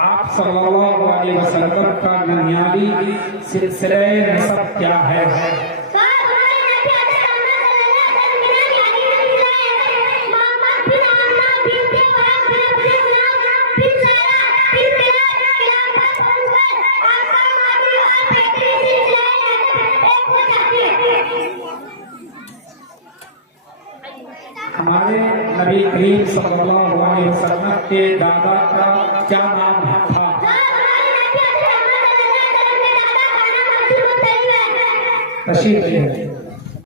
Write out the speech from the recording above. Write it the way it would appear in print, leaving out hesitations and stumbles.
आप सल्लल्लाहु अलैहि वसल्लम का दुनियावी सिलसिले नसब क्या है? हमारे नबी करीम सल्लल्लाहु अलैहि वसल्लम के दादा का क्या नाम था? तशरीफ ले